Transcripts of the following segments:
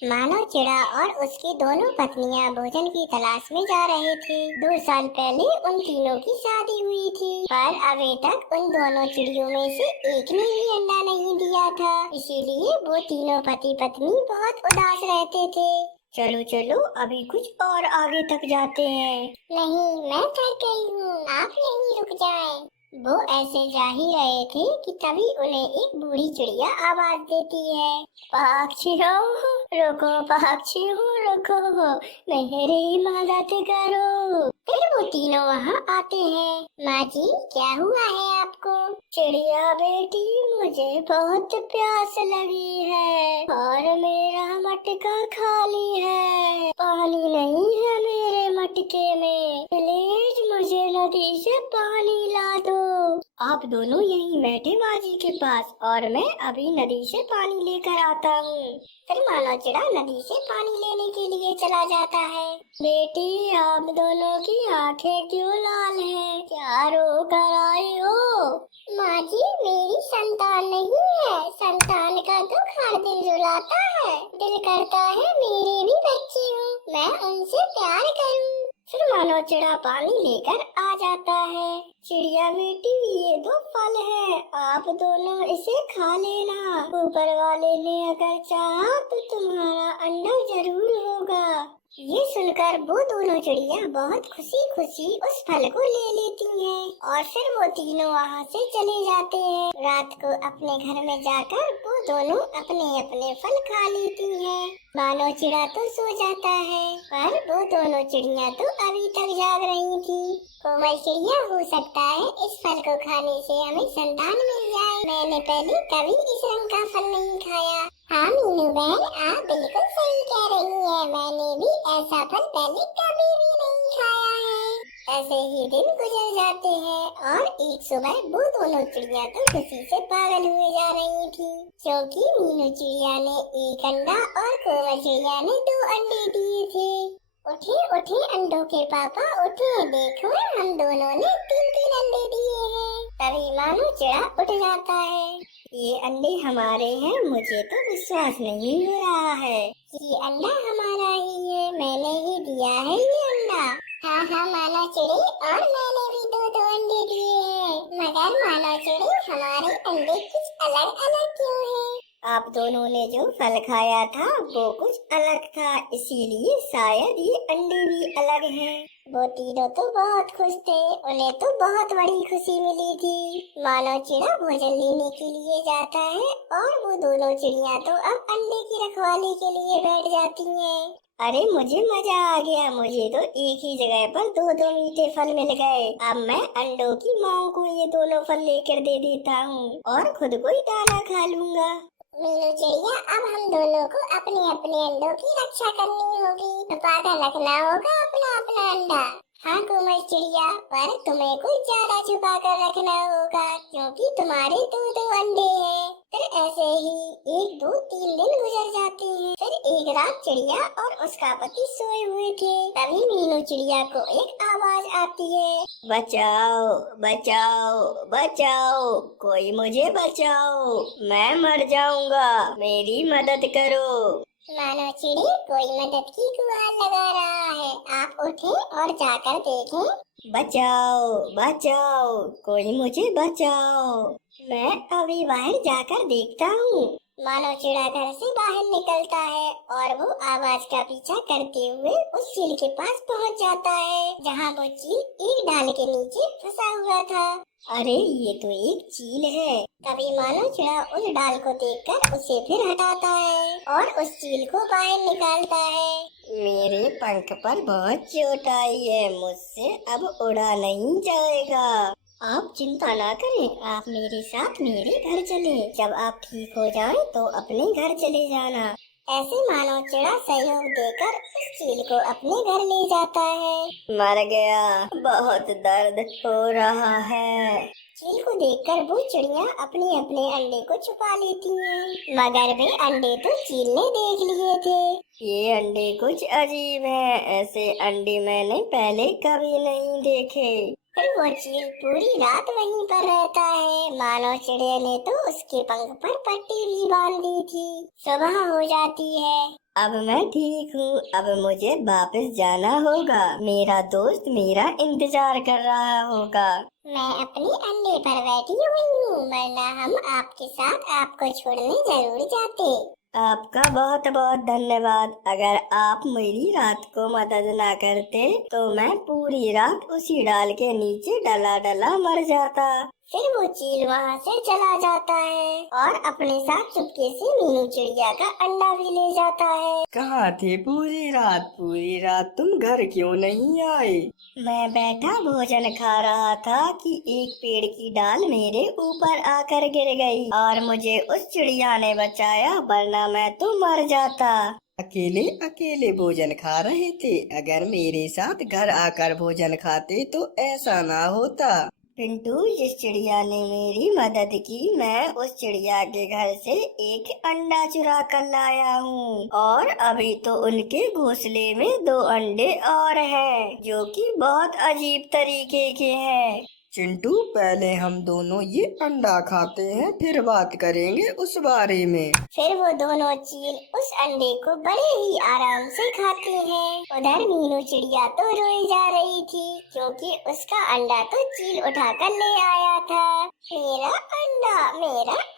मानव चिड़ा और उसकी दोनों पत्नियां भोजन की तलाश में जा रहे थे। 2 साल पहले उन तीनों की शादी हुई थी, पर अभी तक उन दोनों चिड़ियों में से एक ने भी अंडा नहीं दिया था। इसीलिए वो तीनों पति पत्नी बहुत उदास रहते थे। चलो चलो अभी कुछ और आगे तक जाते हैं। नहीं, मैं थक गई हूँ, आप नहीं रुक जाएं। वो ऐसे जा ही रहे थे कि तभी उन्हें एक बूढ़ी चिड़िया आवाज देती है, पक्षियों रुको, पक्षियों रुको, मेरी मदद करो। फिर वो तीनों वहाँ आते हैं। माँ जी, क्या हुआ है आपको? चिड़िया बेटी, मुझे बहुत प्यास लगी है और मेरा मटका खाली है, पानी नहीं है मेरे मटके में, प्लीज मुझे नदी से पानी ला दो। आप दोनों यहीं बैठे माँ जी के पास और मैं अभी नदी से पानी लेकर आता हूँ। फिर मानव चिड़ा नदी से पानी लेने के लिए चला जाता है। बेटी, आप दोनों की आंखें क्यों लाल हैं? क्या रो कर आई हो? माँ जी, मेरी संतान नहीं है, संतान का दुख हर दिन रुलाता है, दिल करता है मेरे भी बच्चे हों, मैं उनसे प्यार करूँ। फिर मानव चिड़ा पानी लेकर आ जाता है। चिड़िया बेटी, ये तो फल है, आप दोनों इसे खा लेना, ऊपर वाले ने अगर चाहा तो तुम्हारा अंडा जरूर होगा। ये सुनकर वो दोनों चिड़िया बहुत खुशी खुशी उस फल को ले लेती हैं और फिर वो तीनों वहाँ से चले जाते हैं। रात को अपने घर में जाकर वो दोनों अपने अपने फल खा लेती हैं। मानव चिड़ा तो सो जाता है, पर वो दोनों चिड़िया तो अभी तक जाग रही थी। कोमल चिड़िया, हो सकता है इस फल को खाने से हमें संतान मिल जाए। मैंने पहले कभी इस रंग का फल नहीं खाया। हाँ मीनू बहन, आप बिल्कुल सही कह रही हैं, मैंने भी ऐसा फल पहले कभी भी नहीं खाया है। ऐसे ही दिन गुजर जाते हैं और एक सुबह वो दोनों चिड़िया तो खुशी से पागल हुए जा रही थी, क्योंकि मीनू चिड़िया ने एक अंडा और कोमल चिड़िया ने 2 अंडे दिए थे। उठे उठे अंडों के पापा उठे, देखो हम दोनों ने 3-3 अंडे दिए हैं। तभी मानव चिड़ा उठ जाता है। ये अंडे हमारे हैं, मुझे तो विश्वास नहीं हो रहा है। ये अंडा हमारा ही है, मैंने ही दिया है ये अंडा। हाँ हाँ मानव चिड़ी, और मैंने भी 2-2 अंडे दिए हैं, मगर मानव चिड़ी हमारे अंडे कुछ अलग अलग क्यों हैं? आप दोनों ने जो फल खाया था वो कुछ अलग था, इसीलिए शायद ये अंडे भी अलग हैं। वो तीनों तो बहुत खुश थे, उन्हें तो बहुत बड़ी खुशी मिली थी। मानव चिड़ा भोजन लेने के लिए जाता है और वो दोनों चिड़िया तो अब अंडे की रखवाली के लिए बैठ जाती हैं। अरे मुझे मजा आ गया, मुझे तो एक ही जगह पर 2-2 मीठे फल मिल गए। अब मैं अंडों की माँ को ये दोनों फल लेकर दे देता हूँ और खुद को ही दाना खा लूँगा। मीनू चिड़िया, अब हम दोनों को अपने अपने अंडों की रक्षा करनी होगी, छुपाकर रखना होगा अपना अपना अंडा। हाँ कोमल चिड़िया, पर तुम्हें कुछ ज्यादा छुपा कर रखना होगा, क्योंकि तुम्हारे 2-2 अंडे हैं। फिर ऐसे ही 1-2-3 दिन गुजर जाते हैं। फिर एक रात चिड़िया और उसका पति सोए हुए थे, तभी मीनू चिड़िया को एक आवाज आती है, बचाओ बचाओ बचाओ, कोई मुझे बचाओ, मैं मर जाऊंगा, मेरी मदद करो। मानव चिड़ी कोई मदद की गुहार लगा रहा है, आप उठे और जाकर देखें। बचाओ बचाओ, कोई मुझे बचाओ, मैं अभी बाहर जाकर देखता हूँ। मानव चिड़ा घर से बाहर निकलता है और वो आवाज का पीछा करते हुए उस चील के पास पहुँच जाता है, जहाँ वो चील एक डाल के नीचे फंसा हुआ था। अरे ये तो एक चील है। तभी मानव चिड़ा उस डाल को देखकर उसे फिर हटाता है और उस चील को बाहर निकालता है। मेरे पंख पर बहुत चोट आई है, मुझसे अब उड़ा नहीं जाएगा। आप चिंता ना करें, आप मेरे साथ मेरे घर चलें, जब आप ठीक हो जाएं तो अपने घर चले जाना। ऐसे मानव चिड़ा सहयोग देकर उस चील को अपने घर ले जाता है। मर गया, बहुत दर्द हो रहा है। चील को देखकर वो चिड़िया अपने अपने अंडे को छुपा लेती हैं, मगर वे अंडे तो चील ने देख लिए थे। ये अंडे कुछ अजीब हैं, ऐसे अंडे मैंने पहले कभी नहीं देखे। फिर वो चील पूरी रात वहीं पर रहता है। मानो चिड़िया ने तो उसके पंख पर पट्टी भी बांध दी थी। सुबह हो जाती है। अब मैं ठीक हूँ, अब मुझे वापस जाना होगा। मेरा दोस्त मेरा इंतजार कर रहा होगा। मैं अपने अंडे पर बैठी हुई हूँ, वरना हम आपके साथ आपको छोड़ने जरूर जाते। आपका बहुत बहुत धन्यवाद। अगर आप मेरी रात को मदद ना करते तो मैं पूरी रात उसी डाल के नीचे डला डला मर जाता। फिर वो चील वहाँ से चला जाता है और अपने साथ चुपके से मीनू चिड़िया का अंडा भी ले जाता है। कहाँ थे पूरी रात? पूरी रात तुम घर क्यों नहीं आए? मैं बैठा भोजन खा रहा था कि एक पेड़ की डाल मेरे ऊपर आकर गिर गई और मुझे उस चिड़िया ने बचाया, वरना मैं तो मर जाता। अकेले अकेले भोजन खा रहे थे। अगर मेरे साथ घर आकर भोजन खाते तो ऐसा ना होता। पिंटू, जिस चिड़िया ने मेरी मदद की, मैं उस चिड़िया के घर से एक अंडा चुरा कर लाया हूँ और अभी तो उनके घोंसले में 2 अंडे और हैं, जो कि बहुत अजीब तरीके के हैं। चिंटू, पहले हम दोनों ये अंडा खाते हैं, फिर बात करेंगे उस बारे में। फिर वो दोनों चील उस अंडे को बड़े ही आराम से खाते हैं। उधर मीनू चिड़िया तो रोई जा रही थी, क्योंकि उसका अंडा तो चील उठा कर ले आया था। मेरा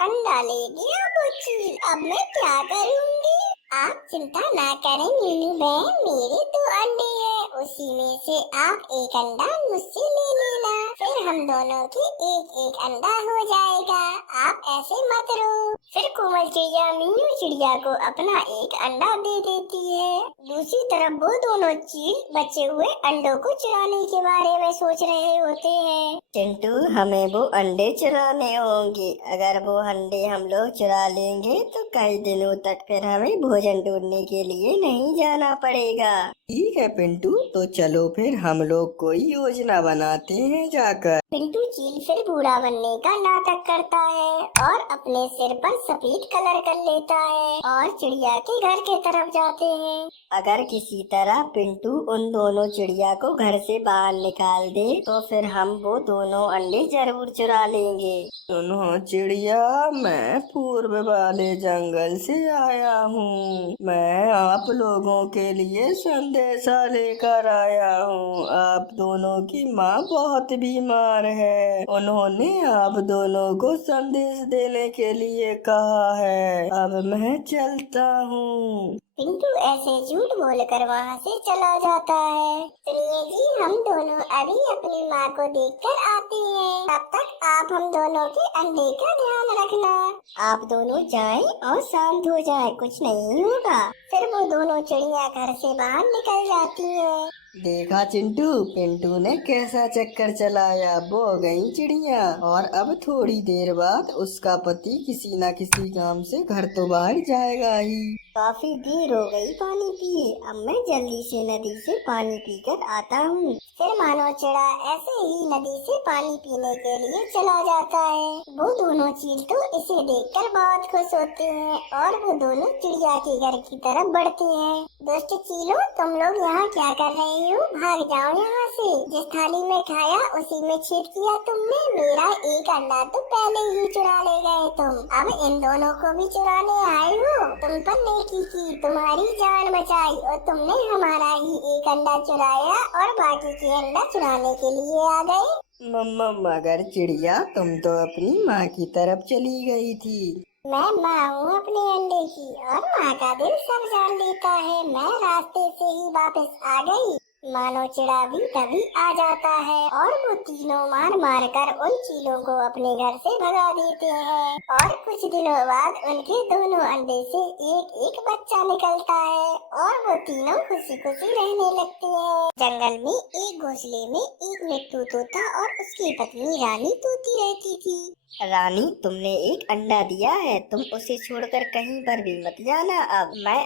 अंडा ले गया वो चील, अब मैं क्या करूँगी? आप चिंता ना करें मीनू बहन, मेरे 2 अंडे हैं, उसी में से आप एक अंडा मुझसे ले लेना, फिर हम दोनों की एक एक अंडा हो जाएगा। आप ऐसे मत रो। फिर कोमल चिड़िया मीनू चिड़िया को अपना एक अंडा दे देती है। दूसरी तरफ वो दोनों चील बचे हुए अंडों को चुराने के बारे में सोच रहे होते हैं। चिंटू, हमें वो अंडे चुराने होंगे। अगर वो अंडे हम लोग चुरा लेंगे तो कई दिनों तक फिर हमें भोजन ढूंढने के लिए नहीं जाना पड़ेगा। ठीक है पिंटू, तो चलो फिर हम लोग कोई योजना बनाते हैं जाकर। पिंटू चील फिर बूढ़ा बनने का नाटक करता है और अपने सिर पर सफेद कलर कर लेता है और चिड़िया के घर के तरफ जाते हैं। अगर किसी तरह पिंटू उन दोनों चिड़िया को घर से बाहर निकाल दे तो फिर हम वो दोनों अंडे जरूर चुरा लेंगे। सुनो चिड़िया, मैं पूर्व वाले जंगल से आया हूँ। मैं आप लोगों के लिए संदेशा लेकर आया हूँ। आप दोनों की माँ बहुत बीमार है। उन्होंने आप दोनों को संदेश देने के लिए कहा है। अब मैं चलता हूँ। पिंटू ऐसे झूठ बोलकर वहाँ से चला जाता है। सुनिए जी, हम दोनों अभी अपनी माँ को देखकर आते हैं। तब तक आप हम दोनों के अंडे का ध्यान रखना। आप दोनों जाएं और शांत हो जाएं, कुछ नहीं होगा। फिर वो दोनों चिड़िया घर से बाहर निकल जाती हैं। देखा चिंटू, पिंटू ने कैसा चक्कर चलाया। वो गई चिड़िया और अब थोड़ी देर बाद उसका पति किसी न किसी काम से घर तो बाहर जाएगा ही। काफी देर हो गई पानी पिए, अब मैं जल्दी से नदी से पानी पीकर आता हूँ। फिर मानो चिड़ा ऐसे ही नदी से पानी पीने के लिए चला जाता है। वो दोनों चील तो इसे देखकर बहुत खुश होते हैं और वो दोनों चिड़िया के घर की तरफ बढ़ते हैं। दोस्त चीलों, तुम लोग यहाँ क्या कर रहे हो? भाग जाओ यहाँ से। जिस थाली में खाया उसी में छेद किया तुमने। मेरा एक अंडा तो पहले ही चुरा ले गए तुम, अब इन दोनों को भी चुराने आए हो। तुम पर नेकी की, तुम्हारी जान बचाई और तुमने हमारा ही एक अंडा चुराया और बाकी के अंडा चुराने के लिए आ गए। मम्मा, मगर चिड़िया तुम तो अपनी माँ की तरफ चली गई थी। मैं माँ हूँ अपने अंडे की और माँ का दिल सब जान लेता है। मैं रास्ते से ही वापस आ गई। मानो चिड़ा भी तभी आ जाता है और वो तीनों मार मार कर उन चीलों को अपने घर से भगा देते हैं और कुछ दिनों बाद उनके दोनों अंडे से एक एक बच्चा निकलता है और वो तीनों खुशी खुशी रहने लगते हैं। जंगल में एक घोंसले में एक मिट्टू तोता और उसकी पत्नी रानी तोती रहती थी। रानी, तुमने एक अंडा दिया है, तुम उसे छोड़कर कहीं पर भी मत जाना।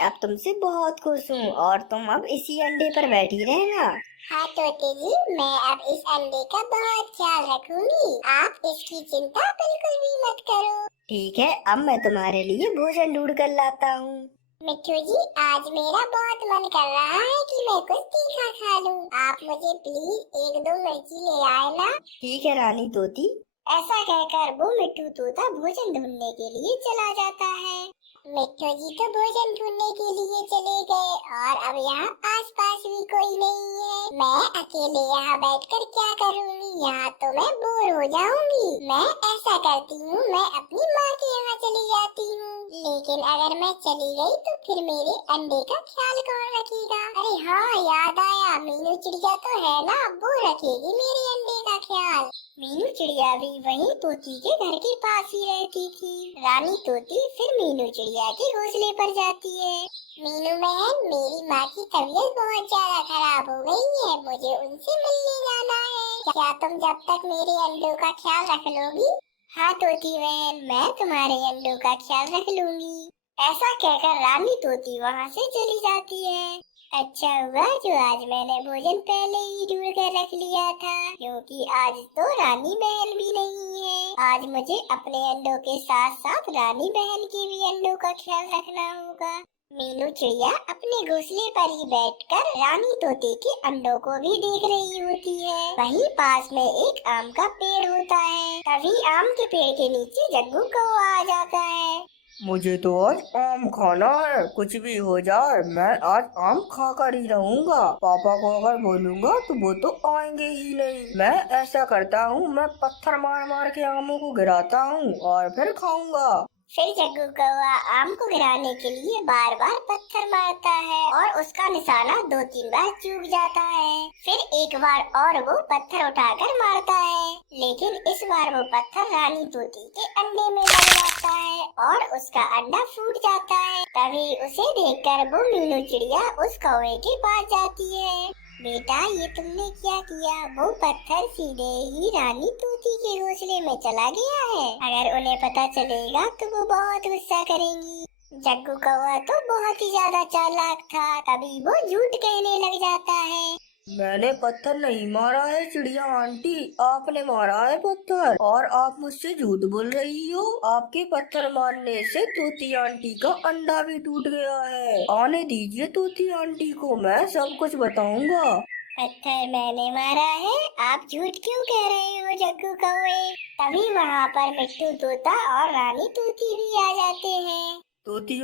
अब तुमसे बहुत खुश हूँ और तुम अब इसी अंडे पर बैठी रहना। हाँ तोते जी, मैं अब इस अंडे का बहुत ख्याल रखूंगी। आप इसकी चिंता बिल्कुल भी मत करो। ठीक है, अब मैं तुम्हारे लिए भोजन ढूंढ कर लाता हूँ। मिट्ठू जी, आज मेरा बहुत मन कर रहा है कि मैं कुछ तीखा खा लूं। आप मुझे प्लीज 1-2 मिर्ची ले आए ना। ठीक है रानी तोती। ऐसा कहकर वो मिट्ठू तोता भोजन ढूंढने के लिए चला जाता है। मिट्ठू जी तो भोजन ढूंढने के लिए चले गए और अब यहाँ आसपास भी कोई नहीं है। मैं अकेले यहाँ बैठकर क्या करूँगी, यहाँ तो मैं बोर हो जाऊंगी। मैं ऐसा करती हूँ, मैं अपनी माँ के यहाँ चली जाती हूँ। लेकिन अगर मैं चली गई तो फिर मेरे अंडे का ख्याल कौन रखेगा? अरे हाँ, याद आया, मीनू चिड़िया तो है ना, वो रखेगी मेरे अंडे का ख्याल। मीनू चिड़िया भी वहीं तोती के घर के पास ही रहती थी। रानी तोती फिर मीनू चिड़िया के घोंसले पर जाती है। मीनू बहन, मेरी माँ की तबीयत बहुत ज्यादा खराब हो गई है, मुझे उनसे मिलने जाना है। क्या तुम जब तक मेरे अंडों का ख्याल रख लोगी? हाँ तोती बहन, मैं तुम्हारे अंडों का ख्याल रख लूंगी। ऐसा कहकर रानी तोती वहाँ से चली जाती है। अच्छा हुआ जो आज मैंने भोजन पहले ही ढूंढ कर रख लिया था, क्योंकि आज तो रानी बहन भी नहीं है। आज मुझे अपने अंडों के साथ साथ रानी बहन के भी अंडों का ख्याल रखना होगा। मीनू चिड़िया अपने घोंसले पर ही बैठकर रानी तोते के अंडों को भी देख रही होती है। वहीं पास में एक आम का पेड़ होता है। तभी आम के पेड़ के नीचे जग्गू कौवा आ जाता है। मुझे तो आज आम खाना है, कुछ भी हो जाए मैं आज आम खा कर ही रहूंगा। पापा को अगर बोलूंगा तो वो तो आएंगे ही नहीं। मैं ऐसा करता हूँ, मैं पत्थर मार मार के आमों को गिराता हूँ और फिर खाऊंगा। फिर जग्गू कौवा आम को गिराने के लिए बार बार पत्थर मारता है और उसका निशाना 2-3 बार चूक जाता है। फिर एक बार और वो पत्थर उठाकर मारता है, लेकिन इस बार वो पत्थर रानी तोती के अंडे में लग जाता है और उसका अंडा फूट जाता है। तभी उसे देखकर वो मीनू चिड़िया उस कौवे के पास जाती है। बेटा, ये तुमने क्या किया? वो पत्थर सीधे ही रानी तोती के घोंसले में चला गया है। अगर उन्हें पता चलेगा तो वो बहुत गुस्सा करेंगी। जग्गू कौवा तो बहुत ही ज्यादा चालाक था, तभी वो झूठ कहने लग जाता है। मैंने पत्थर नहीं मारा है चिड़िया आंटी, आपने मारा है पत्थर और आप मुझसे झूठ बोल रही हो। आपके पत्थर मारने से तोती आंटी का अंडा भी टूट गया है। आने दीजिए तोती आंटी को, मैं सब कुछ बताऊंगा। पत्थर मैंने मारा है? आप झूठ क्यों कह रहे हो जग्गू कौवे? तभी वहाँ पर मिट्टू तोता और रानी तोती भी आ जाते हैं। तोती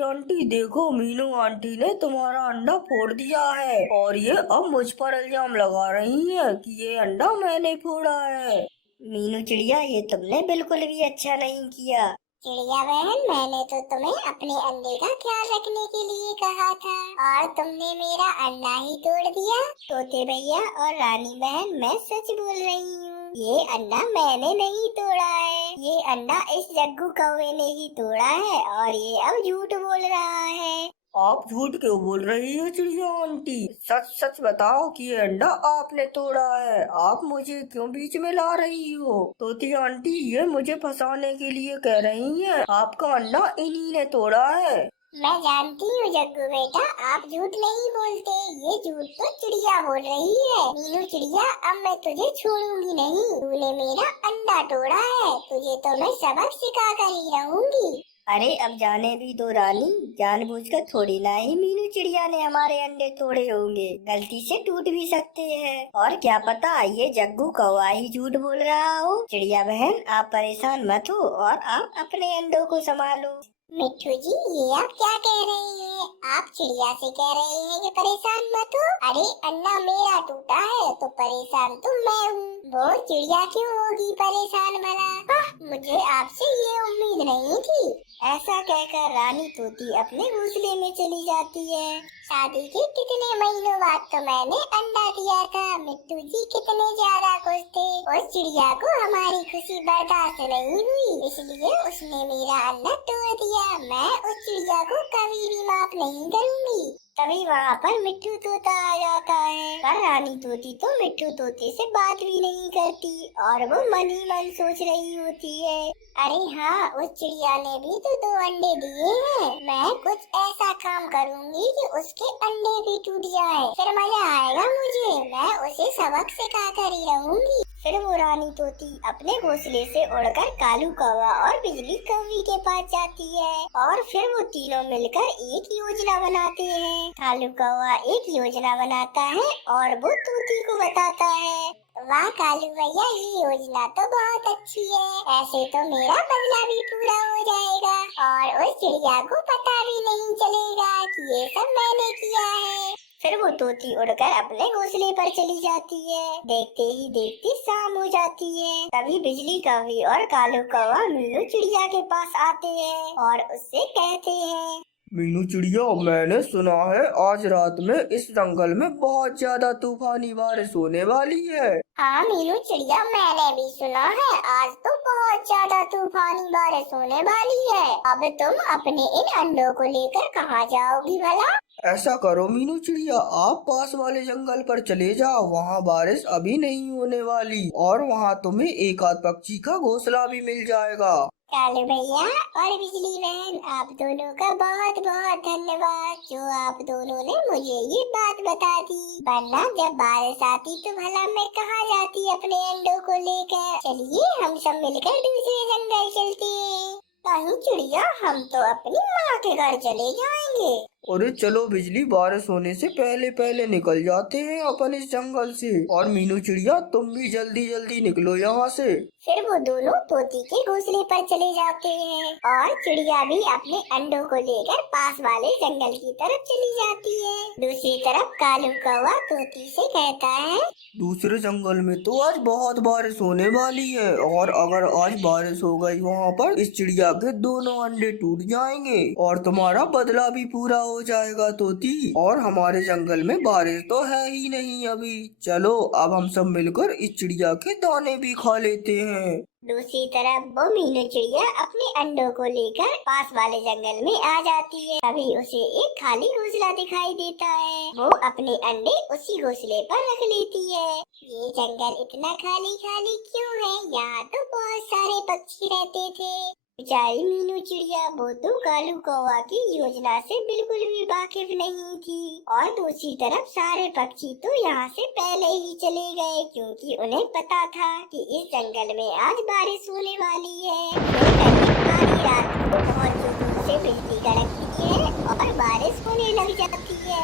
आंटी देखो, मीनू आंटी ने तुम्हारा अंडा फोड़ दिया है और ये अब मुझ पर इल्जाम लगा रही है कि ये अंडा मैंने फोड़ा है। मीनू चिड़िया, ये तुमने बिल्कुल भी अच्छा नहीं किया। चिड़िया बहन, मैंने तो तुम्हें अपने अंडे का ख्याल रखने के लिए कहा था और तुमने मेरा अंडा ही तोड़ दिया। तोते भैया और रानी बहन, मैं सच बोल रही हूँ, ये अंडा मैंने नहीं तोड़ा है। ये अंडा इस जग्गू कौवे ने ही तोड़ा है और ये अब झूठ बोल रहा है। आप झूठ क्यों बोल रही हो चिड़िया आंटी? सच सच बताओ कि ये अंडा आपने तोड़ा है। आप मुझे क्यों बीच में ला रही हो? तोती आंटी ये मुझे फंसाने के लिए कह रही हैं। आपका अंडा इन्हीं ने तोड़ा है। मैं जानती हूँ जग्गू बेटा, आप झूठ नहीं बोलते, ये झूठ तो चिड़िया बोल रही है। मीनू चिड़िया, अब मैं तुझे छोड़ूंगी नहीं। तूने मेरा अंडा तोड़ा है, तुझे तो मैं सबक सिखा कर ही रहूंगी। अरे अब जाने भी दो रानी, जानबूझकर थोड़ी ना ही मीनू चिड़िया ने हमारे अंडे तोड़े होंगे, गलती से टूट भी सकते हैं। और क्या पता ये जग्गू कौवा ही झूठ बोल रहा हो। चिड़िया बहन, आप परेशान मत हो और आप अपने अंडों को संभालो। मिट्ठू जी, ये आप क्या कह रहे हैं? आप चिड़िया से कह रहे हैं कि परेशान मत हो? अरे अंडा मेरा टूटा है तो परेशान तो मैं हूँ, वो चिड़िया क्यों होगी परेशान भला? मुझे आपसे ये उम्मीद नहीं थी। ऐसा कहकर रानी तोती अपने घोंसले में चली जाती है। शादी के कितने महीनों बाद तो मैंने अंडा दिया था। मिट्टू जी कितने ज्यादा खुश थे। उस चिड़िया को हमारी खुशी बर्दाश्त नहीं हुई, इसलिए उसने मेरा अंडा तोड़ दिया। मैं उस चिड़िया को कभी भी माफ नहीं करूंगी। तभी वहाँ पर मिट्टू तोता आ जाता है, पर रानी तोती तो मिट्टू तोते से बात भी नहीं करती और वो मन ही मन सोच रही होती है, अरे हाँ, उस चिड़िया ने भी तो 2 अंडे दिए हैं। मैं कुछ ऐसा काम करूँगी कि उसके अंडे भी टूट जाए, फिर मजा आएगा मुझे। मैं उसे सबक सिखा कर ही रहूँगी। फिर वो रानी तोती अपने घोंसले से उड़कर कालू कौवा और बिजली कौवी के पास जाती है और फिर वो तीनों मिलकर एक योजना बनाते हैं। कालू कौवा एक योजना बनाता है और वो तोती को बताता है। वाह कालू भैया, ये योजना तो बहुत अच्छी है। ऐसे तो मेरा बदला भी पूरा हो जाएगा और उस चिड़िया को पता भी नहीं चलेगा कि ये सब मैंने किया है। फिर वो तोती उड़कर अपने घोंसले पर चली जाती है। देखते ही देखते शाम हो जाती है। तभी बिजली कौवी और कालू कौवा मीनू चिड़िया के पास आते हैं और उससे कहते हैं, मीनू चिड़िया, मैंने सुना है आज रात में इस जंगल में बहुत ज्यादा तूफानी बारिश होने वाली है। हाँ मीनू चिड़िया, मैंने भी सुना है आज तो बहुत ज्यादा तूफानी बारिश होने वाली है। अब तुम अपने इन अंडों को लेकर कहाँ जाओगी भला? ऐसा करो मीनू चिड़िया, आप पास वाले जंगल पर चले जाओ, वहाँ बारिश अभी नहीं होने वाली और वहाँ तुम्हें एक आध पक्षी का घोंसला भी मिल जाएगा। कालू भैया और बिजली बहन, आप दोनों का बहुत बहुत धन्यवाद जो आप दोनों ने मुझे ये बात बता दी, वरना जब बारिश आती तो भला मैं कहाँ जाती अपने अंडों को लेकर। चलिए हम सब मिलकर दूसरे जंगल चलते हैं। नहीं चिड़िया, हम तो अपनी माँ के घर चले जाएंगे। अरे चलो बिजली, बारिश होने से पहले पहले निकल जाते हैं अपन इस जंगल से। और मीनू चिड़िया, तुम भी जल्दी जल्दी निकलो यहाँ से। फिर वो दोनों तोती के घोंसले पर चले जाते हैं और चिड़िया भी अपने अंडों को लेकर पास वाले जंगल की तरफ चली जाती है। दूसरी तरफ कालू कौवा तोती से कहता है, दूसरे जंगल में तो आज बहुत बारिश होने वाली है और अगर आज बारिश हो गई वहाँ पर, इस चिड़िया के दोनों अंडे टूट जाएंगे और तुम्हारा बदला भी पूरा हो जाएगा तोती। और हमारे जंगल में बारिश तो है ही नहीं अभी। चलो अब हम सब मिलकर इस चिड़िया के दाने भी खा लेते हैं। दूसरी तरफ वो मीनू चिड़िया अपने अंडों को लेकर पास वाले जंगल में आ जाती है। तभी उसे एक खाली घोंसला दिखाई देता है। वो अपने अंडे उसी घोंसले पर रख लेती है। ये जंगल इतना खाली खाली क्यों है? यहाँ तो बहुत सारे पक्षी रहते थे। बेचारी मीनू चिड़िया वो तो कालू कौवा की योजना से बिल्कुल भी वाकिफ नहीं थी। और दूसरी तरफ सारे पक्षी तो यहाँ से पहले ही चले गए क्योंकि उन्हें पता था कि इस जंगल में आज बारिश होने वाली है। फिर रात को बहुत जोर से बिजली कड़कती है और बारिश होने लग जाती है।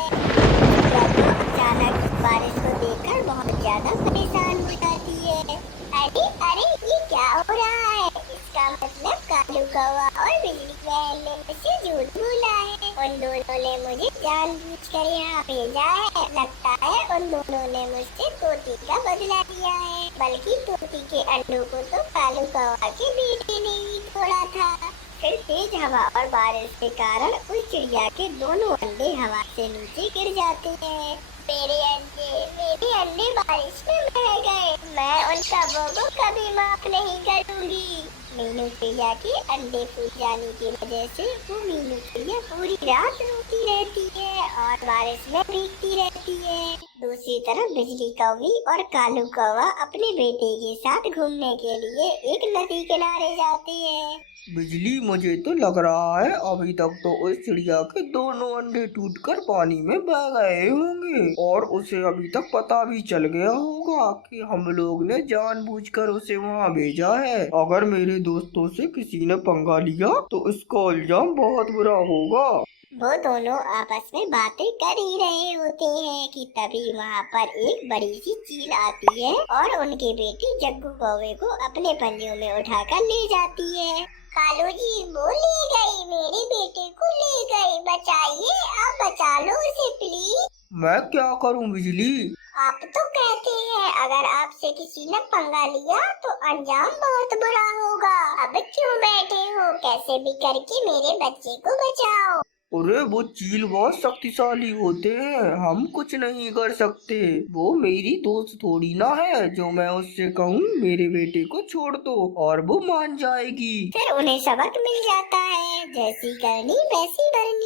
तो अचानक बारिश को देखकर बहुत ज्यादा परेशान हो जाती है। अरे अरे, ये क्या हो रहा है? इसका मतलब कालू कौवा और बिजली बहन ने मुझसे झूठ बोला है। उन दोनों ने मुझे जानबूझकर यहाँ भेजा है। लगता है उन दोनों ने मुझसे तोती का बदला लिया है। बल्कि तोती के अंडों को तो कालू कौवा के बेटे ने ही तोड़ा था। फिर तेज हवा और बारिश के कारण उस चिड़िया के दोनों अंडे हवा से नीचे गिर जाते हैं। मेरे अंडे बारिश में बह गए। मैं उन सबों को कभी माफ नहीं करूँगी। मीनू चिड़िया के अंडे फूट जाने की वजह से वो मीनू चिड़िया पूरी रात रोती रहती है और बारिश में भीगती रहती है। दूसरी तरफ बिजली कौवी और कालू कौवा अपने बेटे के साथ घूमने के लिए एक नदी किनारे जाते हैं। बिजली, मुझे तो लग रहा है अभी तक तो उस चिड़िया के दोनों अंडे टूटकर पानी में बह गए होंगे और उसे अभी तक पता भी चल गया होगा कि हम लोग ने जानबूझकर उसे वहाँ भेजा है। अगर मेरे दोस्तों से किसी ने पंगा लिया तो इसका इल्जाम बहुत बुरा होगा। वो दोनों आपस में बातें कर ही रहे होते हैं कि तभी वहाँ पर एक बड़ी सी चील आती है और उनके बेटे जग्गू कौवे को अपने पंजों में उठाकर ले जाती है। कालू जी, वो ले गई, मेरे बेटे को ले गई, बचाइए, आप बचा लो उसे प्लीज। मैं क्या करूं बिजली? आप तो कहते हैं अगर आपसे किसी ने पंगा लिया तो अंजाम बहुत बुरा होगा। अब क्यों बैठे हो? कैसे भी करके मेरे बच्चे को बचाओ। अरे वो चील बहुत शक्तिशाली होते हैं, हम कुछ नहीं कर सकते। वो मेरी दोस्त थोड़ी ना है जो मैं उससे कहूँ मेरे बेटे को छोड़ दो और वो मान जाएगी। फिर उन्हें सबक मिल जाता है, जैसी करनी वैसी भरनी।